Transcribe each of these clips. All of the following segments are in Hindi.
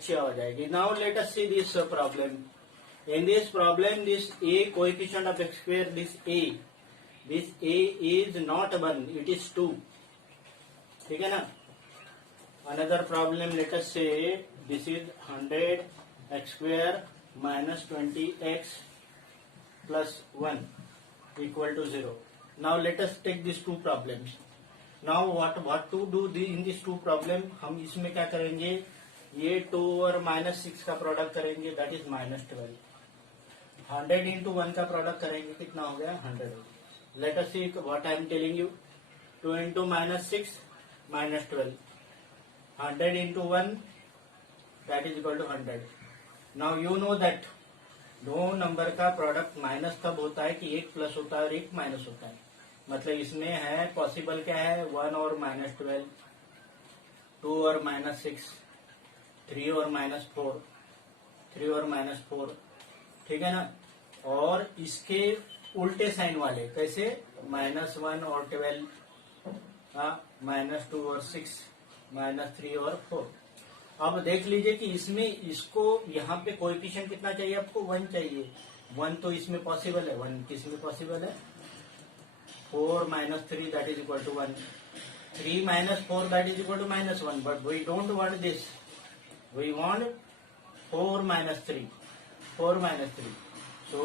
अच्छी हो जाएगी. Now let us see this problem. In this problem, this a coefficient of x square, this a is not 1, it is 2. ठीक है ना. Another problem, let us say this is 100 x square minus 20x plus 1 equal to 0. Now let us take these two problems. Now what to do in these two problem? हम इसमें क्या करेंगे, ये 2 और -6 का प्रोडक्ट करेंगे, दैट इज -12. 100 इंटू 1 का प्रोडक्ट करेंगे, कितना हो गया 100. Let us see what I am telling you. 2 into -6 -12. 100 into 1 that is equal to 100. Now you know that दो नंबर का प्रोडक्ट माइनस तब होता है कि एक प्लस होता है और एक माइनस होता है. मतलब इसमें है पॉसिबल क्या है, 1 और -12, 2 और -6, 3 और -4, 3 और -4. ठीक है ना. और इसके उल्टे साइन वाले कैसे, -1 और 12, -2 और 6, -3 और 4. अब देख लीजिए कि इसमें इसको यहाँ पे कोएफिशिएंट कितना चाहिए आपको, 1 चाहिए. 1 तो इसमें पॉसिबल है, 1 किसमें पॉसिबल है, 4 - 3 that is equal to 1. 3 - 4 that is equal to -1. But we don't want this, we want 4 - 3. 4 - 3. So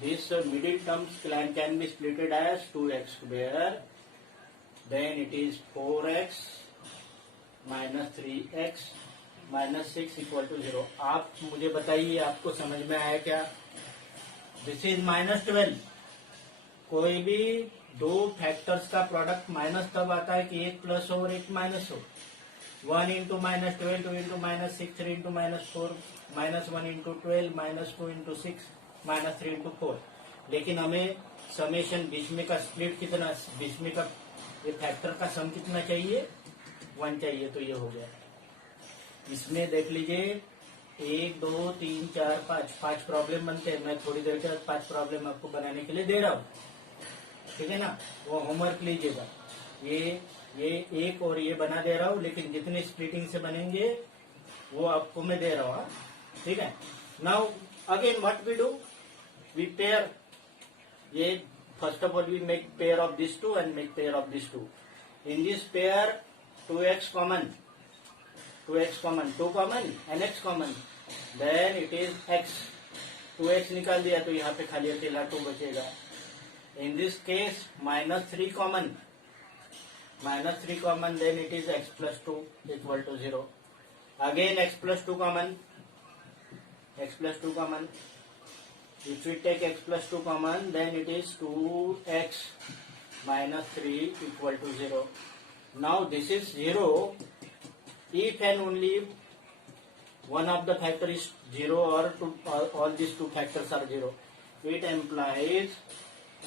this middle terms can be splitted as 2x square. Then it is 4x minus 3x minus 6 equal to 0. आप मुझे बताइए, आपको समझ में आया क्या. This is -12. कोई भी दो फैक्टर्स का प्रोडक्ट माइनस तब आता है कि एक प्लस हो और एक माइनस हो. 1 into -12, 2 into -6, 3 into -4, -1 into 12, -2 into 6, -3 into 4. लेकिन हमें समेशन बीच में का स्प्लिट कितना, बीच में का ये फैक्टर का सम कितना चाहिए, 1 चाहिए. तो ये हो गया. इसमें देख लीजिए 1 2 3 4 5 प्रॉब्लम बनते हैं. मैं थोड़ी देर के बाद 5 प्रॉब्लम आपको बनाने के लिए दे रहा हूँ. ठीक है ना. वो होमवर्क लीजिएगा. ये एक और ये बना दे रहा हूँ, लेकिन जितने स्प्लिटिंग से बनेंगे वो आपको मैं दे रहा हूँ. ठीक है. Now again what we do, we pair. ये first of all we make pair of this two and make pair of this two. In this pair 2x common, 2 common and x common, then it is x. 2x निकाल दिया तो यहाँ पे खाली अकेला 2 बचेगा. In this case -3 common, -3 common, then it is x plus 2 equal to 0. Again x plus 2 common, x plus 2 common. If we take x plus 2 common, then it is 2x minus 3 equal to 0. Now this is 0 if and only one of the factor is 0 or all these two factors are 0. It implies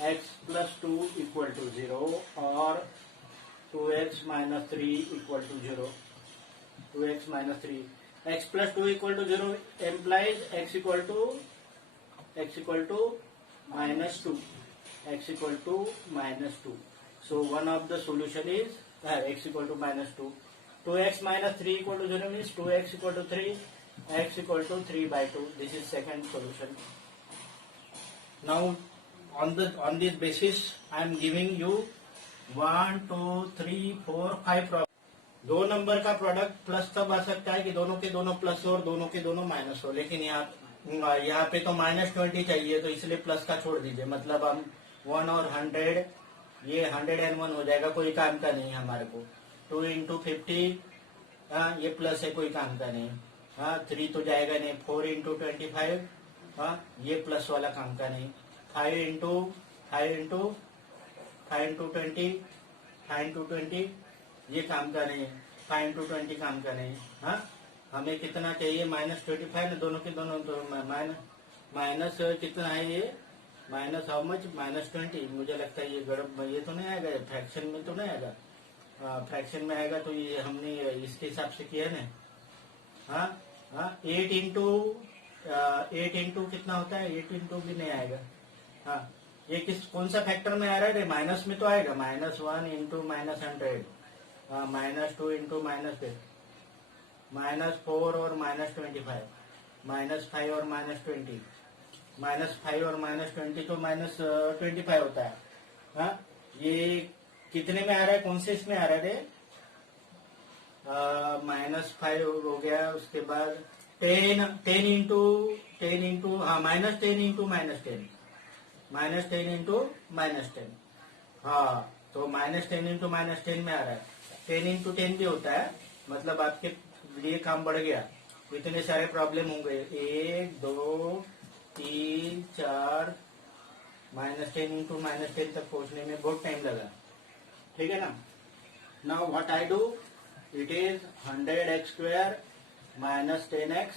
x plus 2 equal to 0 or 2x minus 3 equal to 0. 2x minus 3. X plus 2 equal to 0 implies x equal to minus 2. X equal to minus 2. So one of the solution is x equal to minus 2. 2x minus 3 equal to 0 means 2x equal to 3. X equal to 3 by 2. This is second solution. Now on this basis I am giving you 1 2 3 4 5 problem. दो नंबर का प्रोडक्ट प्लस तब आ सकता है कि दोनों के दोनों प्लस हो और दोनों के दोनों माइनस हो. लेकिन यहाँ पे तो -20 चाहिए, तो इसलिए प्लस का छोड़ दीजिए. मतलब हम 1 और 100, ये 101 हो जाएगा, कोई काम का नहीं हमारे को. 2 इंटू 50, ये प्लस है, कोई काम का नहीं. 3 तो जाएगा नहीं. 4 इंटू 25, ये प्लस वाला काम का नहीं. 5 इंटू 20, ये काम का नहीं. 5 इंटू 20 काम का नहीं. हमें कितना चाहिए, -25. दोनों के दोनों तो माइनस कितना है ये, माइनस हाउ मच, -20. मुझे लगता है ये गड़ब, ये तो नहीं आएगा, फ्रैक्शन में तो नहीं आएगा. फ्रैक्शन में आएगा तो ये हमने इसके हिसाब से किया ना. 8 इंटू कितना होता है, 8 इंटू भी नहीं आएगा. ये कौन सा फैक्टर में आ रहा है, माइनस में तो आएगा. -1 इंटू -100, -2 इंटू -4 और -25, -5 और -20, -5 और -20 तो -25 होता है। हाँ, ये कितने में आ रहा है, कौन से इसमें आ रहा है? -5 हो गया, उसके बाद 10 इंटू हाँ -10 इंटू -10, -10 इंटू -10। हाँ, तो -10 इंटू -10 में आ रहा है। 10 इंटू 10 भी होता है, मतलब आपके लिए काम बढ़ गया। इतने सारे प्रॉब्लम होंगे, 1 2 3 4, -10 इंटू -10 तक पहुंचने में बहुत टाइम लगा। ठीक है ना। Now what I do, it is 100x² -10x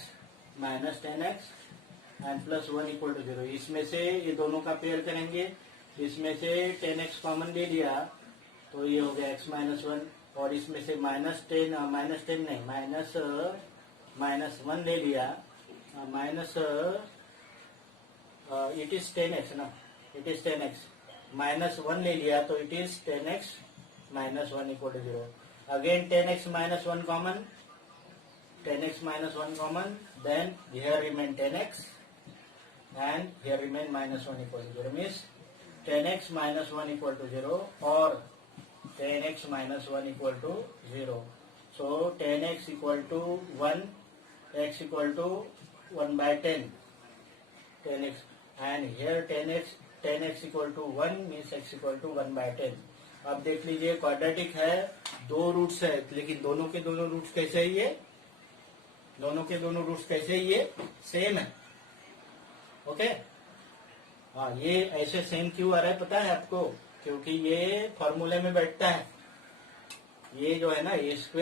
and +1 = 0। इसमें से ये दोनों का पेयर करेंगे, इसमें से 10x कॉमन ले लिया तो ये हो गया x -1, और इसमें से -10 नहीं -1 ले लिया, इट इज 10x ना, इट इज 10x, -1 ले लिया तो it is 10x -1 = 0। Again 10x -1 common, 10x -1 common, then here remain 10x and here remain -1 = 0, means 10x -1 = 0 or 10x -1 = 0. So 10x = 1, x = 1/10, 10x, and here 10x = 1 means x = 1/10। अब देख लीजिए, क्वाड्रेटिक है, दो रूट्स है, लेकिन दोनों के दोनों रूट्स कैसे है, ये दोनों के दोनों रूट्स कैसे, ये सेम है। ओके, हाँ, ये ऐसे सेम क्यों आ रहा है पता है आपको? क्योंकि ये फॉर्मूले में बैठता है, ये जो है ना a² -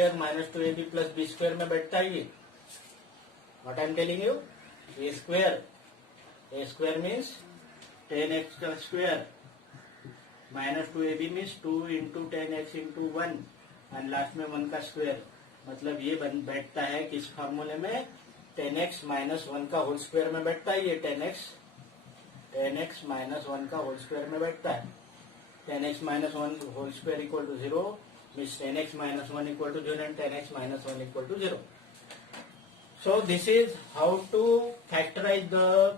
2ab + b² में बैठता है ये। What I am telling you, a² means 10x² -2ab means 2 × 10x × 1 and last में 1 का स्क्वायर, मतलब ये बैठता है किस फार्मूले में, 10x - 1 का होल स्क्वायर में बैठता है ये, 10x - 1 का होल स्क्वायर में बैठता है। 10x - 1 whole square = 0 means 10x - 1 = 0 and 10x - 1 = 0। So this is how to factorize the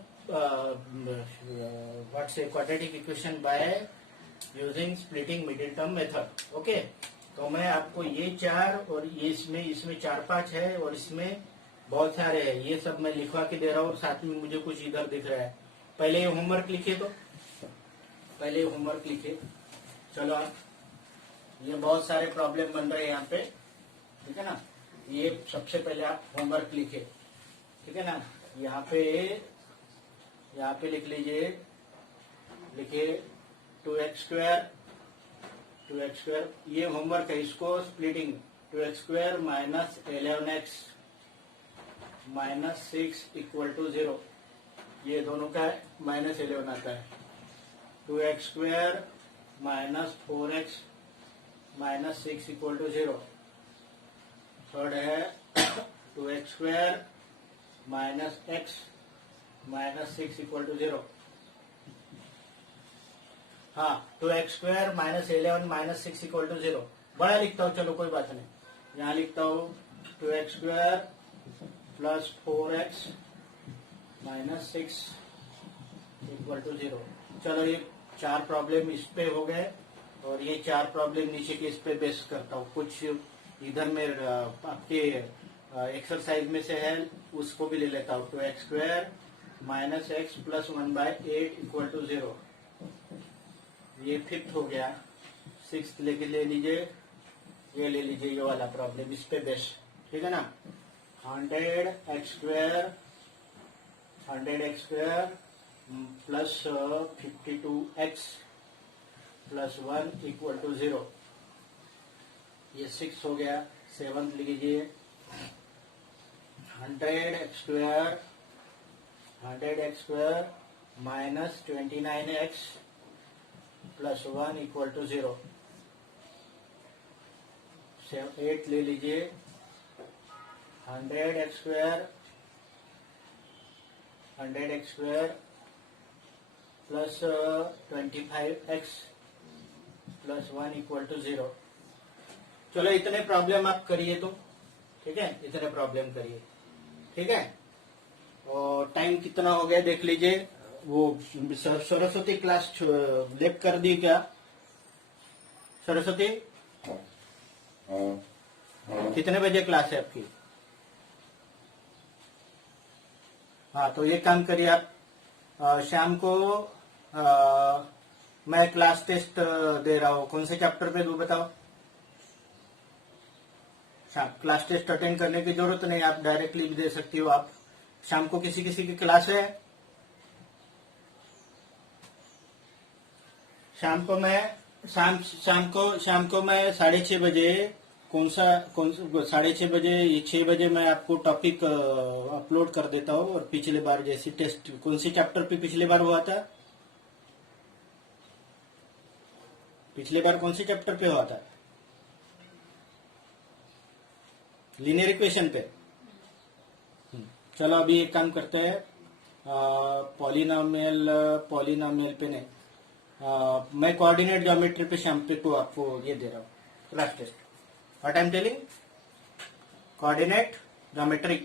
quadratic equation by using splitting middle term method। Okay, तो मैं आपको ये 4 और ये इसमें 4-5 है और इसमें बहुत सारे हैं, ये सब मैं लिखवा के दे रहा हूँ, और साथ में मुझे कुछ इधर दिख रहा है। पहले ये होमवर्क लिखिए, तो पहले ये होमवर्क लिखिए। चलो आप, ये बहुत सारे प्रॉब्लम बन रहे हैं यहाँ पे, ठीक है ना। ये सबसे पहले आप होमवर्क लिखिए, ठीक है ना। यहाँ पे लिख लीजिए, लिखिए 2x², ये होमवर्क है, इसको स्प्लिटिंग 2x² - 11x - 6 = 0, ये दोनों का -11 आता है। 2x² - 4x - 6 = 0। थर्ड है 2x² - x - 6 = 0। हाँ, 2x² - 11 - 6 = 0। बड़ा लिखता हूँ, चलो कोई बात नहीं, यहाँ लिखता हूँ 2x² + 4x - 6 = 0। चलो, ये 4 प्रॉब्लम इस पे हो गए, और ये 4 प्रॉब्लम नीचे के इस पे बेस करता हूँ। कुछ इधर में आपके एक्सरसाइज में से है, उसको भी ले लेता हूँ। 2x² - x + 1/8 = 0, ये 5th हो गया। 6th लेके ले लीजिए, ये ले लीजिए, ये वाला प्रॉब्लम इस पे बेस, ठीक है ना। 100x² + 52x + 1 = 0, ये 6 हो गया। 7th लीजिए, 100x² - 29x + 1 = 0। 8th ले लीजिए, 100x² + 25x + 1 = 0। चलो, इतने प्रॉब्लम आप करिए तो, ठीक है, इतने प्रॉब्लम करिए। ठीक है, और टाइम कितना हो गया देख लीजिए। वो सरस्वती क्लास लेफ्ट कर दी क्या सरस्वती? कितने बजे क्लास है आपकी? हाँ, तो ये काम करिए आप, शाम को मैं क्लास टेस्ट दे रहा हूँ। कौन से चैप्टर पे दूँ बताओ? शाम क्लास टेस्ट अटेंड करने की जरूरत नहीं, आप डायरेक्टली भी दे सकती हो। आप शाम को किसी किसी की क्लास है? शाम को मैं शाम को मैं 6:30 बजे कौन 6:30 बजे 6 बजे मैं आपको टॉपिक अपलोड कर देता हूँ। और पिछले बार जैसी टेस्ट कौन सी चैप्टर पे पिछले बार हुआ था? पिछले बार कौन से चैप्टर पे हुआ था? लीनियर इक्वेशन पे। चलो अभी एक काम करते हैं, पॉलिनोमियल पे नहीं, मैं कोऑर्डिनेट ज्योमेट्री पे शाम पे को आपको ये दे रहा हूँ class test. What I am telling? Coordinate geometry.